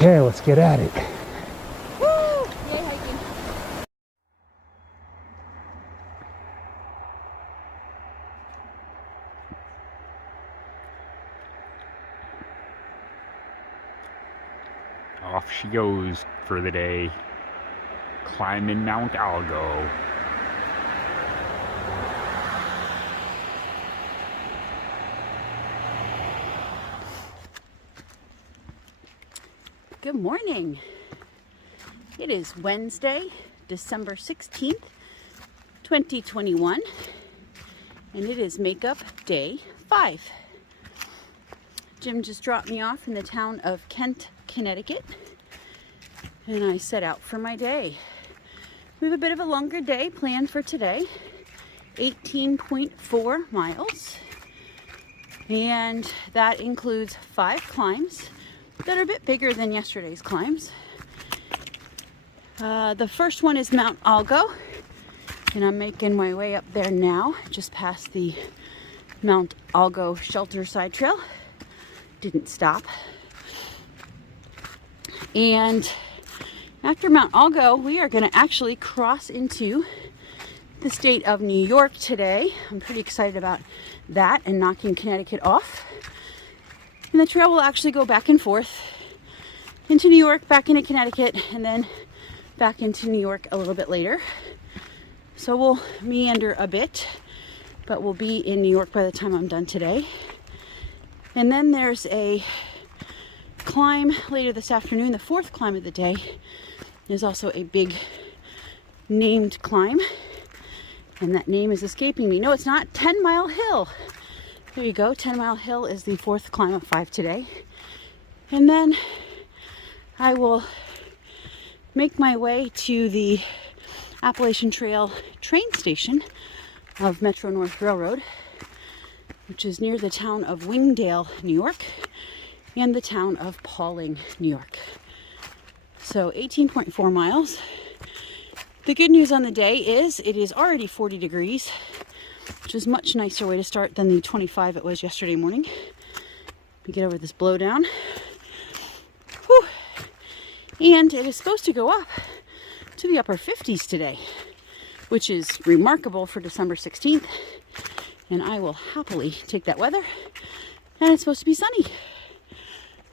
Okay, let's get at it. Woo! Yay, hiking. Off she goes for the day, climbing Mount Algo. Good morning. It is Wednesday, December 16th, 2021, and it is makeup day 5. Jim just dropped me off in the town of Kent, Connecticut, and I set out for my day. We have a bit of a longer day planned for today, 18.4 miles, and that includes 5 climbs that are a bit bigger than yesterday's climbs. The first one is Mount Algo, and I'm making my way up there now, just past the Mount Algo Shelter Side Trail. Didn't stop. And after Mount Algo, we are going to actually cross into the state of New York today. I'm pretty excited about that and knocking Connecticut off. And the trail will actually go back and forth into New York, back into Connecticut, and then back into New York a little bit later. So we'll meander a bit, but we'll be in New York by the time I'm done today. And then there's a climb later this afternoon. The 4th climb of the day is also a big named climb, and that name is escaping me. No, it's not. 10 Mile Hill. There you go. 10 Mile Hill is the 4th climb of 5 today. And then I will make my way to the Appalachian Trail train station of Metro North Railroad, which is near the town of Wingdale, New York, and the town of Pawling, New York. So 18.4 miles. The good news on the day is it is already 40 degrees, which is a much nicer way to start than the 25 it was yesterday morning. Let me get over this blowdown. Whew. And it is supposed to go up to the upper 50s today, which is remarkable for December 16th. And I will happily take that weather. And it's supposed to be sunny.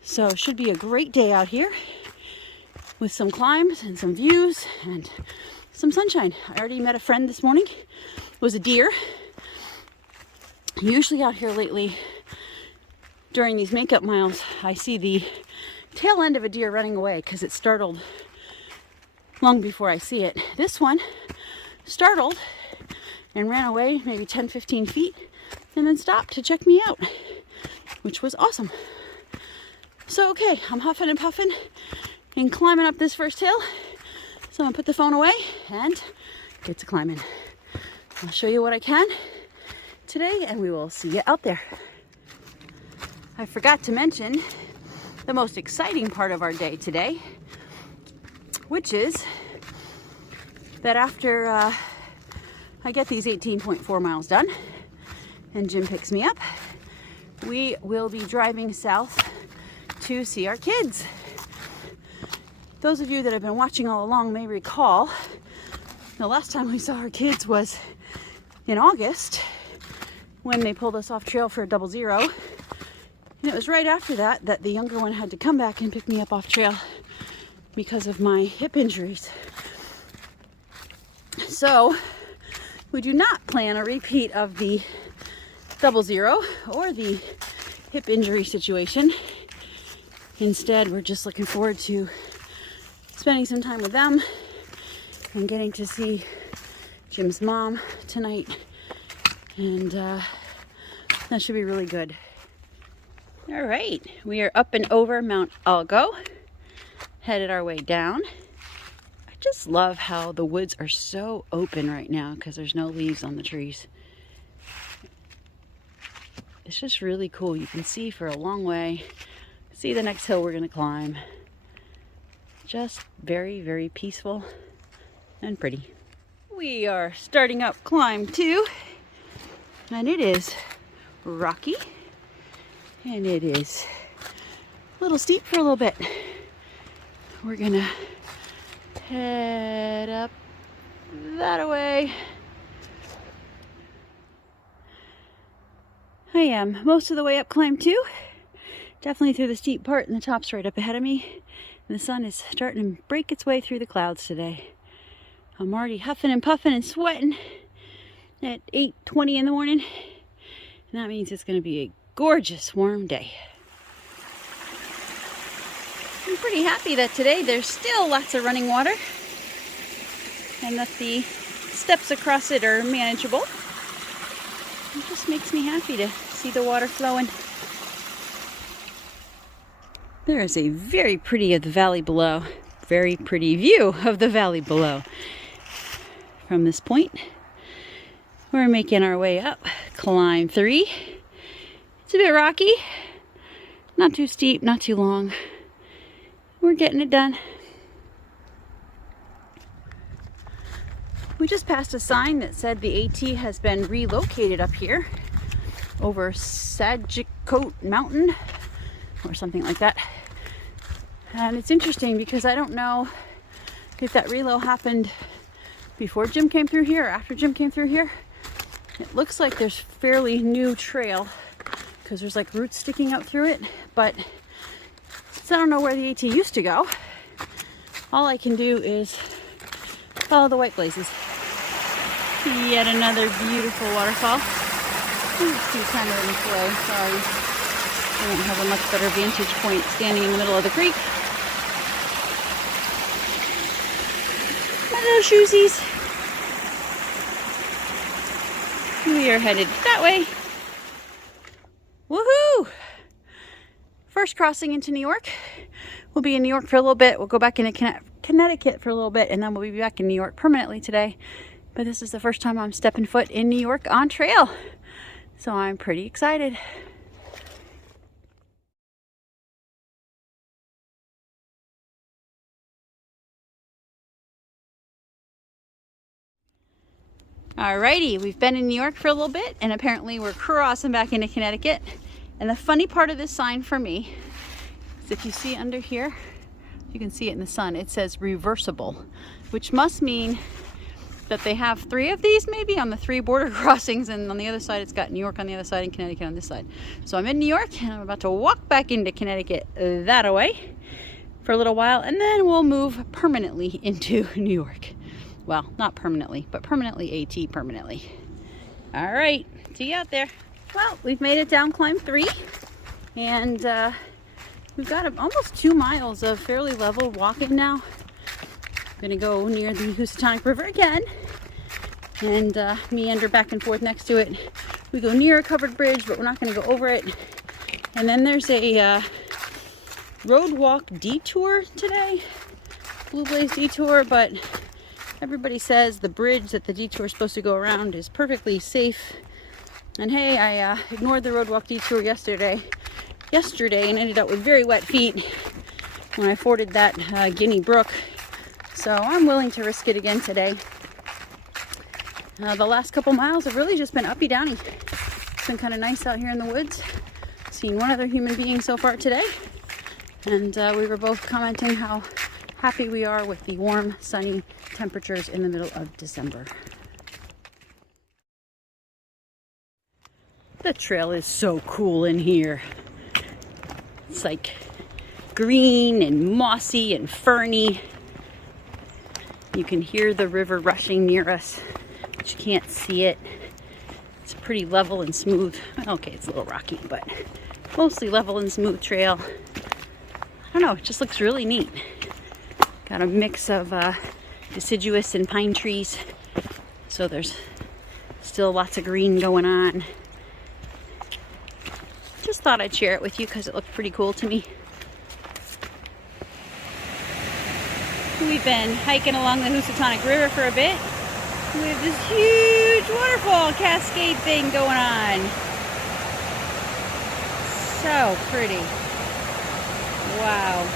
So it should be a great day out here with some climbs and some views and some sunshine. I already met a friend this morning. It was a deer. Usually out here lately, during these makeup miles, I see the tail end of a deer running away because it's startled long before I see it. This one startled and ran away maybe 10-15 feet and then stopped to check me out, which was awesome. So okay, I'm huffing and puffing and climbing up this first hill. So I'm gonna put the phone away and get to climbing. I'll show you what I can today and we will see you out there. I forgot to mention the most exciting part of our day today, which is that after I get these 18.4 miles done and Jim picks me up, we will be driving south to see our kids. Those of you that have been watching all along may recall the last time we saw our kids was in August when they pulled us off trail for a 00. And it was right after that that the younger one had to come back and pick me up off trail because of my hip injuries. So we do not plan a repeat of the 00 or the hip injury situation. Instead, we're just looking forward to spending some time with them and getting to see Jim's mom tonight. And that should be really good. All right, we are up and over Mount Algo, headed our way down. I just love how the woods are so open right now because there's no leaves on the trees. It's just really cool. You can see for a long way, see the next hill we're gonna climb. Just very, very peaceful and pretty. We are starting up climb 2, and it is rocky, and it is a little steep for a little bit. we're gonna head up that way. I am most of the way up climb 2. Definitely through the steep part, and the top's right up ahead of me. And the sun is starting to break its way through the clouds today. I'm already huffing and puffing and sweating at 8:20 in the morning. And that means it's going to be a gorgeous warm day. I'm pretty happy that today there's still lots of running water and that the steps across it are manageable. It just makes me happy to see the water flowing. There is a very pretty of the valley below. Very pretty view of the valley below. From this point, we're making our way up. Climb 3. It's a bit rocky. Not too steep, not too long. We're getting it done. We just passed a sign that said the AT has been relocated up here over Schaghticoke Mountain or something like that. And it's interesting because I don't know if that relo happened before Jim came through here or after Jim came through here. It looks like there's fairly new trail because there's like roots sticking out through it, but since I don't know where the AT used to go, all I can do is follow the white blazes. Yet another beautiful waterfall. Too kind of in the way, sorry. I don't have a much better vantage point standing in the middle of the creek. My little shoesies. We are headed that way. Woohoo! First crossing into New York. We'll be in New York for a little bit. We'll go back into Connecticut for a little bit, and then we'll be back in New York permanently today. But this is the first time I'm stepping foot in New York on trail. So I'm pretty excited. Alrighty, we've been in New York for a little bit, and apparently we're crossing back into Connecticut. And the funny part of this sign for me is if you see under here, you can see it in the sun, it says reversible, which must mean that they have 3 of these maybe on the 3 border crossings, and on the other side it's got New York on the other side and Connecticut on this side. So I'm in New York and I'm about to walk back into Connecticut that away for a little while, and then we'll move permanently into New York. Well, not permanently, but permanently AT permanently. All right, see you out there. Well, we've made it down climb 3, and we've got almost 2 miles of fairly level walking now. I'm gonna go near the Housatonic River again and meander back and forth next to it. We go near a covered bridge, but we're not gonna go over it. And then there's a road walk detour today, Blue Blaze detour, but everybody says the bridge that the detour is supposed to go around is perfectly safe. And hey, I ignored the road walk detour yesterday and ended up with very wet feet when I forded that Guinea Brook. So I'm willing to risk it again today. The last couple miles have really just been uppy downy. It's been kind of nice out here in the woods. Seen one other human being so far today. And we were both commenting how happy we are with the warm, sunny temperatures in the middle of December. The trail is so cool in here. It's like green and mossy and ferny. You can hear the river rushing near us, but you can't see it. It's pretty level and smooth. Okay, it's a little rocky, but mostly level and smooth trail. I don't know, it just looks really neat. Got a mix of deciduous and pine trees, so there's still lots of green going on. Just thought I'd share it with you because it looked pretty cool to me. We've been hiking along the Housatonic River for a bit. We have this huge waterfall cascade thing going on. So pretty. Wow.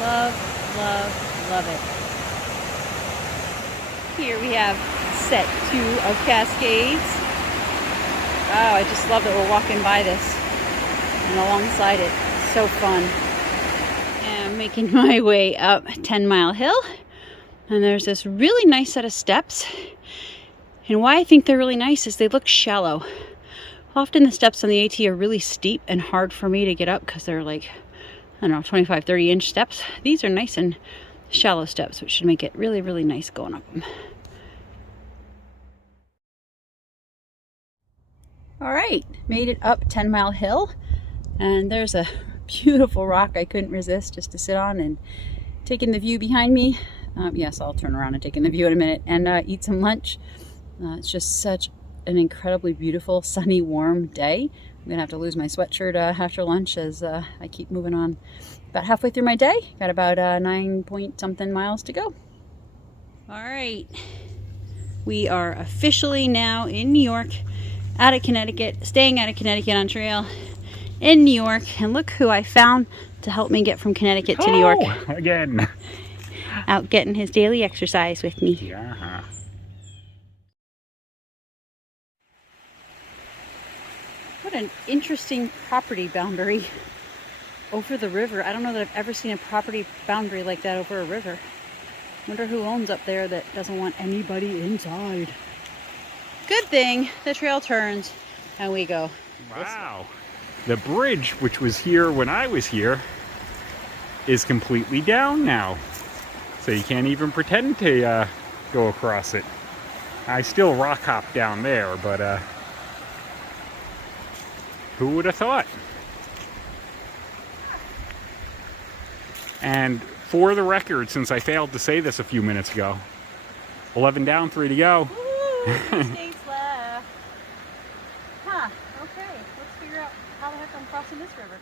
Love, love, love it. Here we have set 2 of cascades. Oh, I just love that we're walking by this and alongside it. so fun. And I'm making my way up 10 Mile Hill. And there's this really nice set of steps. And why I think they're really nice is they look shallow. Often the steps on the AT are really steep and hard for me to get up because they're like, I don't know, 25, 30 inch steps. These are nice and shallow steps, which should make it really, really nice going up them. All right, made it up 10 Mile Hill. And there's a beautiful rock I couldn't resist just to sit on and take in the view behind me. Yes, I'll turn around and take in the view in a minute and eat some lunch. It's just such an incredibly beautiful, sunny, warm day. I'm gonna have to lose my sweatshirt after lunch as I keep moving on. About halfway through my day, got about 9 point something miles to go. All right, we are officially now in New York, out of Connecticut, staying out of Connecticut on trail in New York. And look who I found to help me get from Connecticut to New York. Again. Out getting his daily exercise with me. Yeah. What an interesting property boundary over the river. I don't know that I've ever seen a property boundary like that over a river. Wonder who owns up there that doesn't want anybody inside. Good thing the trail turns and we go. Wow. The bridge, which was here when I was here, is completely down now. So you can't even pretend to go across it. I still rock hop down there, but who would have thought? And for the record, since I failed to say this a few minutes ago, 11 down, 3 to go. Woo, states left. Huh, okay. Let's figure out how the heck I'm crossing this river.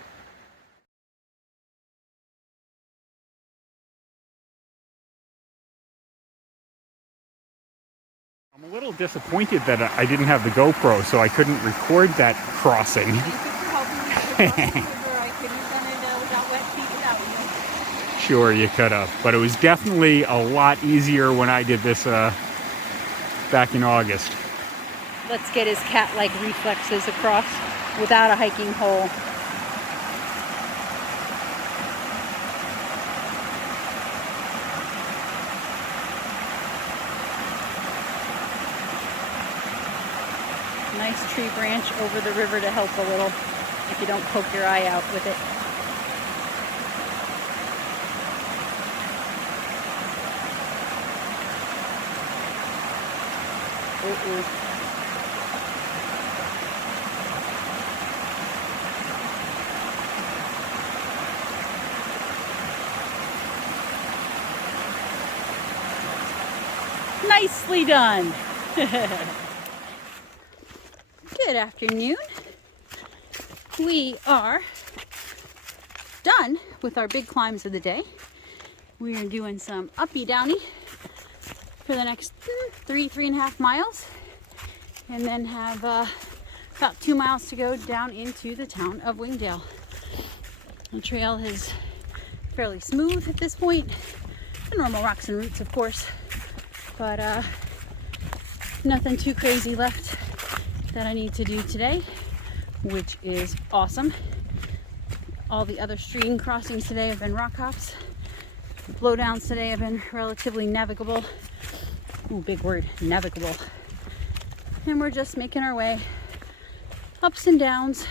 I'm a little disappointed that I didn't have the GoPro, so I couldn't record that crossing. Thank you for helping me cross the river. I couldn't have done it without wet feet without you. Sure, you could have, but it was definitely a lot easier when I did this back in August. Let's get his cat-like reflexes across without a hiking pole. Nice tree branch over the river to help a little if you don't poke your eye out with it. Nicely done. Good afternoon. We are done with our big climbs of the day. We are doing some uppy downy for the next 3.5 miles, and then have about 2 miles to go down into the town of Wingdale. The trail is fairly smooth at this point. The normal rocks and roots, of course, but nothing too crazy left that I need to do today, which is awesome. All the other stream crossings today have been rock hops. The blowdowns today have been relatively navigable. Ooh, big word, navigable. And we're just making our way, ups and downs.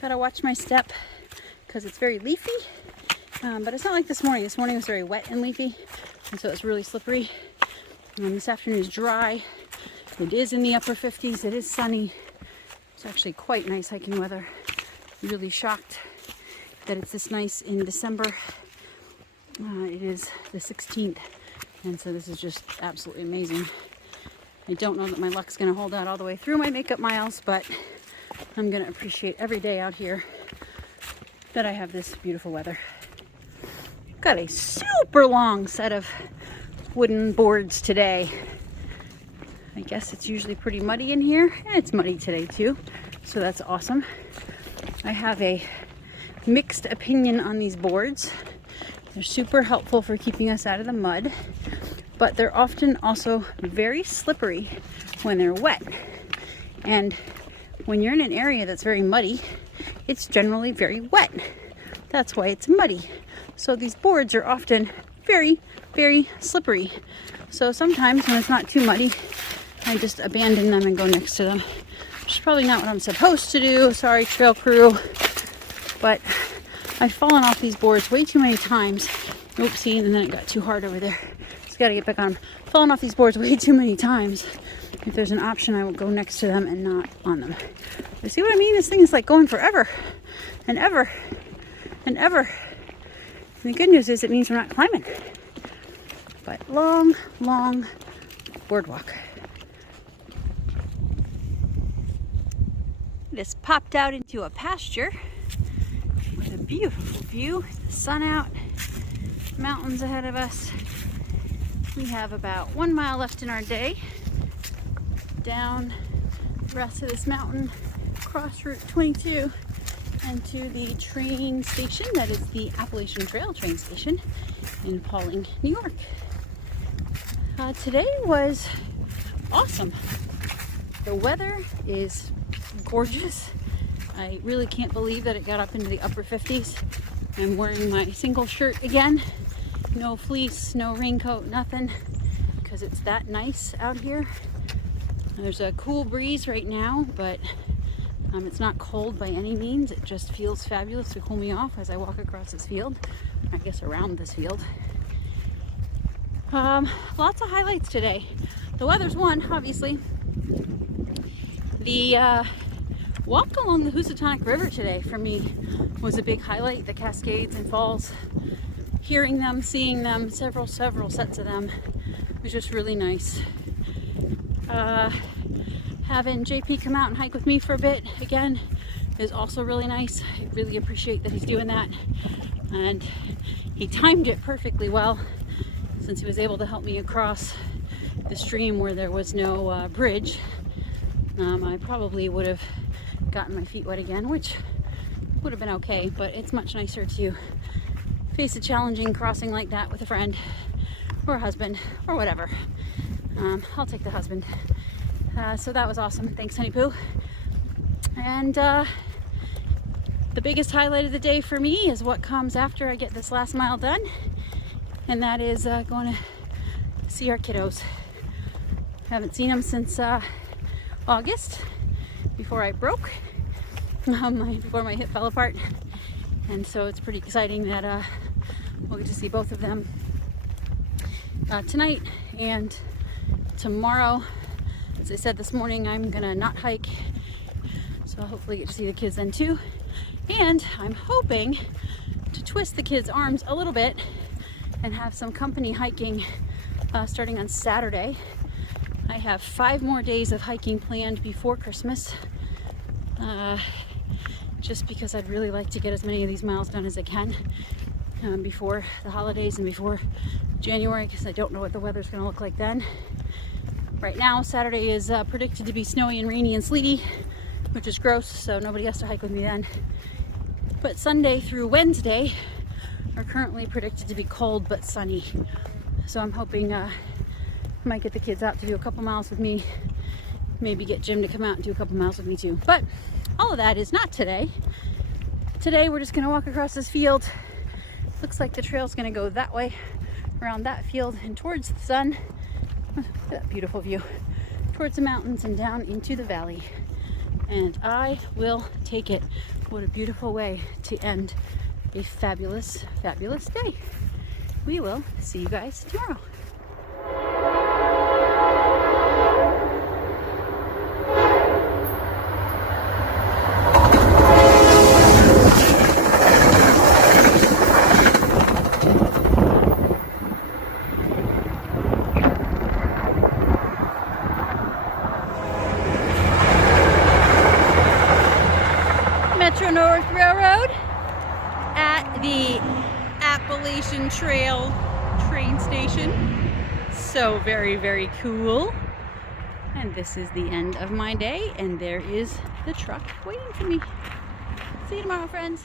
Gotta watch my step because it's very leafy, but it's not like this morning. This morning was very wet and leafy, and so it's really slippery. This afternoon is dry. It is in the upper 50s. It is sunny. It's actually quite nice hiking weather. I'm really shocked that it's this nice in December. It is the 16th, and so this is just absolutely amazing. I don't know that my luck's gonna hold out all the way through my makeup miles, but I'm gonna appreciate every day out here that I have this beautiful weather. Got a super long set of wooden boards today. I guess it's usually pretty muddy in here, and it's muddy today too, so that's awesome. I have a mixed opinion on these boards. They're super helpful for keeping us out of the mud, but they're often also very slippery when they're wet. And when you're in an area that's very muddy, it's generally very wet. That's why it's muddy. So these boards are often very, very slippery. So sometimes when it's not too muddy, I just abandon them and go next to them. Which is probably not what I'm supposed to do. Sorry, trail crew. But I've fallen off these boards way too many times. Oopsie, and then it got too hard over there. Just gotta get back on them. Fallen off these boards way too many times. If there's an option, I will go next to them and not on them. You see what I mean? This thing is like going forever and ever and ever. And the good news is it means we're not climbing. But long, long boardwalk. Just popped out into a pasture with a beautiful view. The sun out, mountains ahead of us. We have about 1 mile left in our day. Down the rest of this mountain, cross Route 22, and to the train station that is the Appalachian Trail train station in Pawling, New York. Today was awesome. The weather is gorgeous. I really can't believe that it got up into the upper 50s. I'm wearing my single shirt again. No fleece, no raincoat, nothing, because it's that nice out here. There's a cool breeze right now, but it's not cold by any means. It just feels fabulous to cool me off as I walk across this field. I guess around this field. Lots of highlights today. The weather's one, obviously. The walk along the Housatonic River today for me was a big highlight. The cascades and falls, hearing them, seeing them, several sets of them, was just really nice. Having JP come out and hike with me for a bit again is also really nice. I really appreciate that he's doing that, and he timed it perfectly well since he was able to help me across the stream where there was no bridge. I probably would have gotten my feet wet again, which would have been okay, but it's much nicer to face a challenging crossing like that with a friend or a husband or whatever. I'll take the husband. So that was awesome. Thanks, Honey Poo. And the biggest highlight of the day for me is what comes after I get this last mile done, and that is going to see our kiddos. Haven't seen them since August, before I broke, before my hip fell apart, and so it's pretty exciting that we'll get to see both of them tonight and tomorrow. As I said this morning, I'm gonna not hike, so I'll hopefully get to see the kids then too. And I'm hoping to twist the kids' arms a little bit and have some company hiking starting on Saturday. I have 5 more days of hiking planned before Christmas, just because I'd really like to get as many of these miles done as I can before the holidays and before January, because I don't know what the weather's going to look like then. Right now, Saturday is predicted to be snowy and rainy and sleety, which is gross, so nobody has to hike with me then. But Sunday through Wednesday are currently predicted to be cold but sunny. So I'm hoping I might get the kids out to do a couple miles with me, maybe get Jim to come out and do a couple miles with me too. But all of that is not today. Today we're just gonna walk across this field. Looks like the trail's gonna go that way, around that field and towards the sun. Look at that beautiful view. Towards the mountains and down into the valley. And I will take it. What a beautiful way to end a fabulous, fabulous day. We will see you guys tomorrow. Metro-North Railroad at the Appalachian Trail train station. So very, very cool. And this is the end of my day, and there is the truck waiting for me. See you tomorrow, friends.